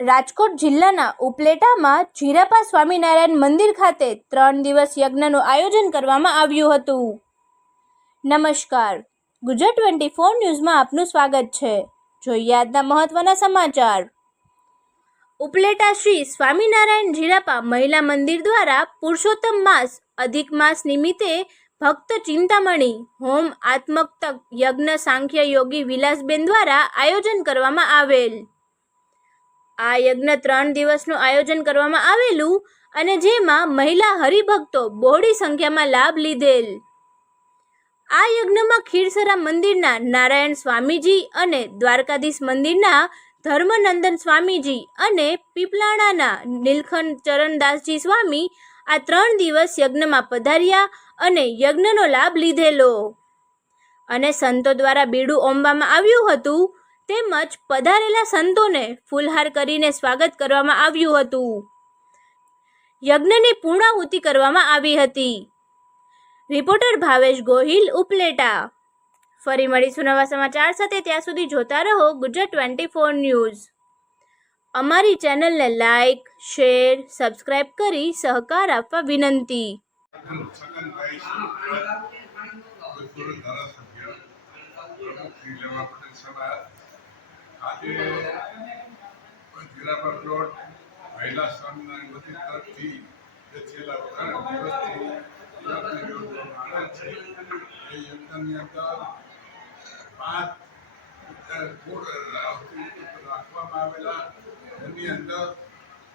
રાજકોટ જિલ્લાના ઉપલેટામાં જીરાપા સ્વામિનારાયણ મંદિર ખાતે 3 દિવસ યજ્ઞનું આયોજન કરવામાં આવ્યું હતું. નમસ્કાર, ગુજરાત 24 ન્યૂઝમાં આપનું સ્વાગત છે. જોઈએ આજના મહત્વના સમાચાર. ઉપલેટા શ્રી સ્વામિનારાયણ જીરાપા મહિલા મંદિર દ્વારા પુરુષોત્તમ માસ અધિક માસ નિમિત્તે ભક્ત ચિંતામણી હોમ આત્મક યજ્ઞ સાંખ્ય યોગી વિલાસબેન દ્વારા આયોજન કરવામાં આવેલ. આ યજ્ઞ 3 દિવસનું આયોજન કરવામાં આવેલું અને જેમાં મહિલા હરિભક્તો બહોળી સંખ્યામાં લાભ લીધેલ. આ યજ્ઞમાં ખીરસરા મંદિરના નારાયણ સ્વામીજી અને દ્વારકાધીશ મંદિરના ધર્મનંદન સ્વામીજી અને પીપલાણાના નીલકંઠ ચરણદાસજી સ્વામી આ 3 દિવસ યજ્ઞમાં પધાર્યા અને યજ્ઞનો લાભ લીધેલો અને સંતો દ્વારા બીડું ઓંબવામાં આવ્યું હતું તેમજ પધારેલા સંતોને ફૂલહાર કરીને સ્વાગત કરવામાં આવ્યું હતું. યજ્ઞની પૂર્ણાહુતિ કરવામાં આવી હતી. રિપોર્ટર ભાવેશ ગોહિલ, ઉપલેટા. ફરી મળીશું નવા સમાચાર સાથે. ત્યાં સુધી જોતા રહો ગુજરાત 24 ન્યૂઝ. અમારી ચેનલને લાઇક, શેર, સબસ્ક્રાઇબ કરી સહકાર આપવા વિનંતી. આજે જીરાપા પ્લોટ મહિલા સ્વામિનારાયણ મંદિર તરફથી જે છેલ્લા 3 દિવસથી યજ્ઞ યોજવામાં આવે છે એ યજ્ઞની અંદર 5 કુળ રાખવામાં આવેલા, એની અંદર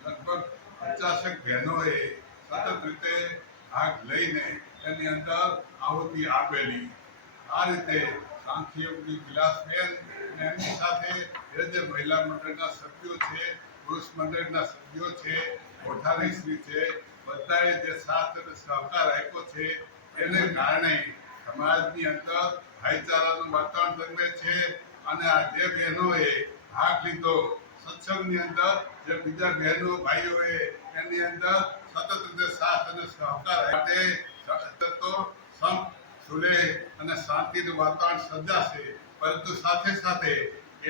લગભગ 50 બહેનોએ સતત રીતે ભાગ લઈને એની અંદર આહુતિ આપેલી. આ રીતે સાંખ્યયોગી વિલાસબેન અને એમની સાથે જે મહિલા મંડળના સભ્યો છે, પુરુષ મંડળના સભ્યો છે, કોઠારીશ્રી છે, બધાએ જે સાથ અને સહકાર આપ્યો છે એને કારણે સમાજની અંદર ભાઈચારાનું વાતાવરણ જન્મે છે. અને આ જે બહેનોએ ભાગ લીધો સત્સંગની અંદર, જે બીજા બહેનો ભાઈઓએ એની અંદર સતત રીતે સાથ અને સહકાર માટે સુલેહ અને શાંતિનું વાતાવરણ સર્જાશે. પરંતુ સાથે સાથે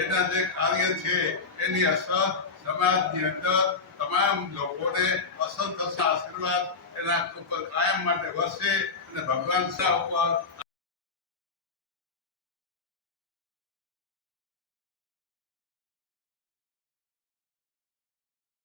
એના જે કાર્ય છે એની અસર સમાજની અંદર તમામ લોકોને અસર થશે. આશીર્વાદ એના ઉપર કાયમ માટે વરસે અને ભગવાન શાહ ઉપર